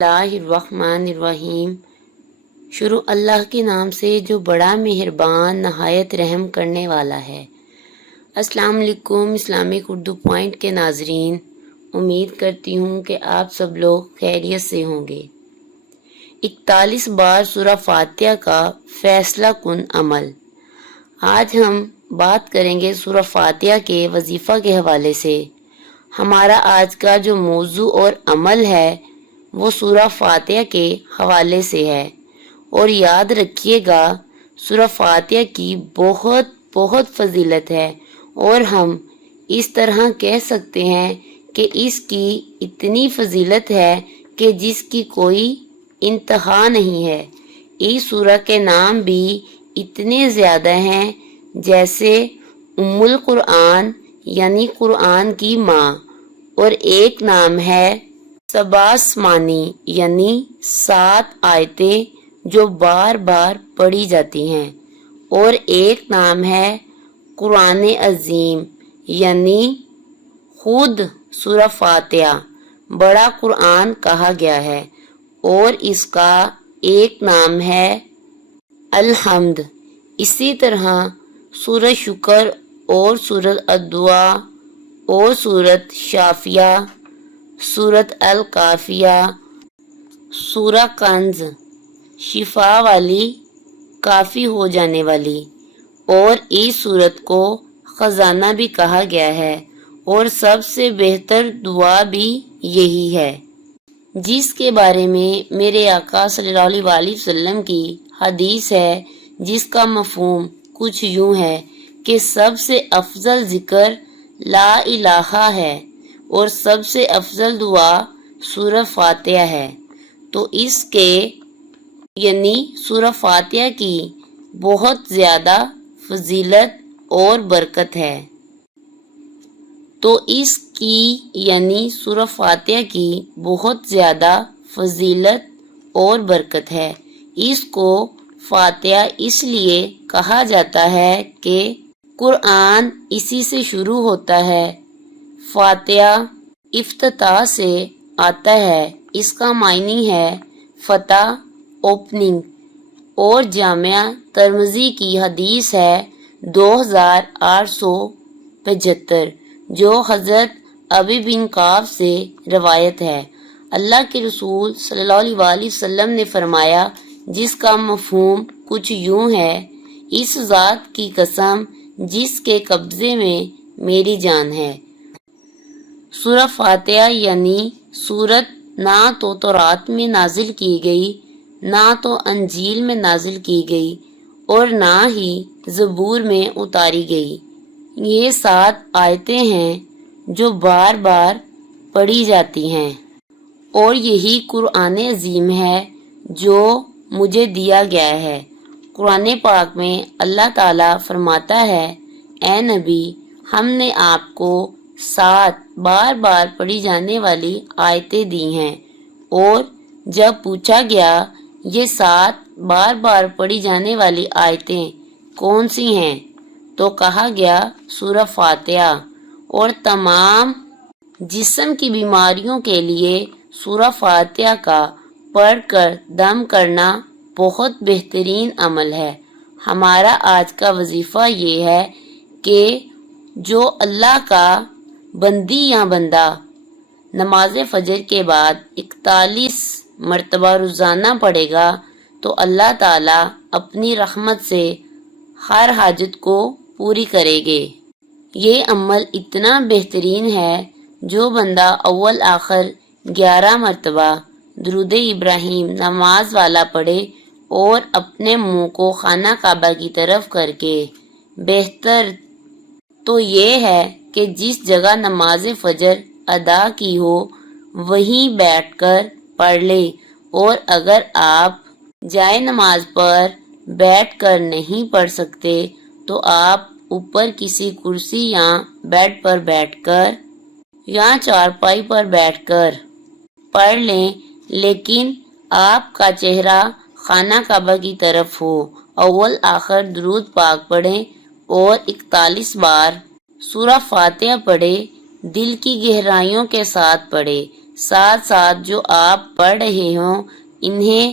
اللہ الرحمن الرحیم۔ شروع اللہ کے نام سے جو بڑا مہربان نہایت رحم کرنے والا ہے۔ السلام علیکم اسلامک اردو پوائنٹ کے ناظرین، امید کرتی ہوں کہ آپ سب لوگ خیریت سے ہوں گے۔ 41 بار سورہ فاتحہ کا فیصلہ کن عمل۔ آج ہم بات کریں گے سورہ فاتحہ کے وظیفہ کے حوالے سے۔ ہمارا آج کا جو موضوع اور عمل ہے وہ سورہ فاتحہ کے حوالے سے ہے، اور یاد رکھیے گا سورہ فاتحہ کی بہت بہت فضیلت ہے، اور ہم اس طرح کہہ سکتے ہیں کہ اس کی اتنی فضیلت ہے کہ جس کی کوئی انتہا نہیں ہے۔ اس سورہ کے نام بھی اتنے زیادہ ہیں جیسے ام القرآن یعنی قرآن کی ماں، اور ایک نام ہے سباسمانی یعنی 7 آیتیں جو بار بار پڑھی جاتی ہیں، اور ایک نام ہے قرآن عظیم یعنی خود سورہ فاتحہ بڑا قرآن کہا گیا ہے، اور اس کا ایک نام ہے الحمد۔ اسی طرح سورہ شکر اور سورۃ الدعا اور سورۃ شافیہ، سورۃ الکافیہ، سورہ کنز شفا والی کافی ہو جانے والی، اور اس سورت کو خزانہ بھی کہا گیا ہے، اور سب سے بہتر دعا بھی یہی ہے، جس کے بارے میں میرے آقا صلی اللہ علیہ وآلہ وسلم کی حدیث ہے، جس کا مفہوم کچھ یوں ہے کہ سب سے افضل ذکر لا الہ ہے، اور سب سے افضل دعا سورہ فاتحہ ہے۔ تو اس کے یعنی سورہ فاتحہ کی بہت زیادہ فضیلت اور برکت ہے۔ تو اس کی یعنی سورہ فاتحہ کی بہت زیادہ فضیلت اور برکت ہے۔ اس کو فاتحہ اس لیے کہا جاتا ہے کہ قرآن اسی سے شروع ہوتا ہے۔ فاتحہ افتتاح سے آتا ہے، اس کا معنی ہے فتح، اوپننگ، اور جامعہ ترمذی کی حدیث ہے 2875 جو حضرت ابی بن کعب سے روایت ہے۔ اللہ کے رسول صلی اللہ علیہ وآلہ وسلم نے فرمایا، جس کا مفہوم کچھ یوں ہے، اس ذات کی قسم جس کے قبضے میں میری جان ہے۔ سورہ فاتحہ یعنی سورت نہ تو تورات میں نازل کی گئی، نہ تو انجیل میں نازل کی گئی، اور نہ ہی زبور میں اتاری گئی۔ یہ 7 آیتیں ہیں جو بار بار پڑھی جاتی ہیں، اور یہی قرآن عظیم ہے جو مجھے دیا گیا ہے۔ قرآن پاک میں اللہ تعالیٰ فرماتا ہے، اے نبی، ہم نے آپ کو 7 بار بار پڑھی جانے والی آیتیں دی ہیں، اور جب پوچھا گیا یہ 7 بار بار پڑھی جانے والی آیتیں کون سی ہیں، تو کہا گیا سورہ فاتحہ، اور تمام جسم کی بیماریوں کے لیے سورہ فاتحہ کا پڑھ کر دم کرنا بہت بہترین عمل ہے۔ ہمارا آج کا وظیفہ یہ ہے کہ جو اللہ کا بندی یا بندہ نماز فجر کے بعد 41 مرتبہ روزانہ پڑھے گا تو اللہ تعالیٰ اپنی رحمت سے ہر حاجت کو پوری کرے گے۔ یہ عمل اتنا بہترین ہے، جو بندہ اول آخر 11 مرتبہ درود ابراہیم نماز والا پڑھے اور اپنے منہ کو خانہ کعبہ کی طرف کر کے، بہتر تو یہ ہے کہ جس جگہ نماز فجر ادا کی ہو وہیں بیٹھ کر پڑھ لے، اور اگر آپ جائے نماز پر بیٹھ کر نہیں پڑھ سکتے تو آپ اوپر کسی کرسی یا بیڈ پر بیٹھ کر یا چارپائی پر بیٹھ کر پڑھ لیں، لیکن آپ کا چہرہ خانہ کعبہ کی طرف ہو۔ اول آخر درود پاک پڑھیں اور 41 بار سورہ فاتحہ پڑھے، دل کی گہرائیوں کے ساتھ پڑھے ساتھ ساتھ جو آپ پڑھ رہے ہوں انہیں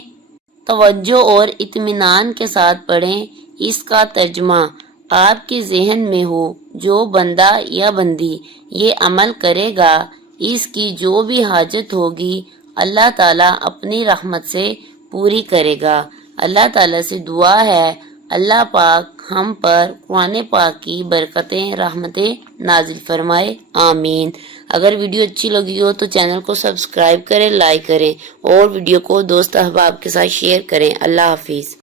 توجہ اور اطمینان کے ساتھ پڑھیں۔ اس کا ترجمہ آپ کے ذہن میں ہو، جو بندہ یا بندی یہ عمل کرے گا اس کی جو بھی حاجت ہوگی اللہ تعالیٰ اپنی رحمت سے پوری کرے گا۔ اللہ تعالیٰ سے دعا ہے اللہ پاک ہم پر قرآن پاک کی برکتیں رحمتیں نازل فرمائے، آمین۔ اگر ویڈیو اچھی لگی ہو تو چینل کو سبسکرائب کریں، لائک کریں اور ویڈیو کو دوست احباب کے ساتھ شیئر کریں۔ اللہ حافظ۔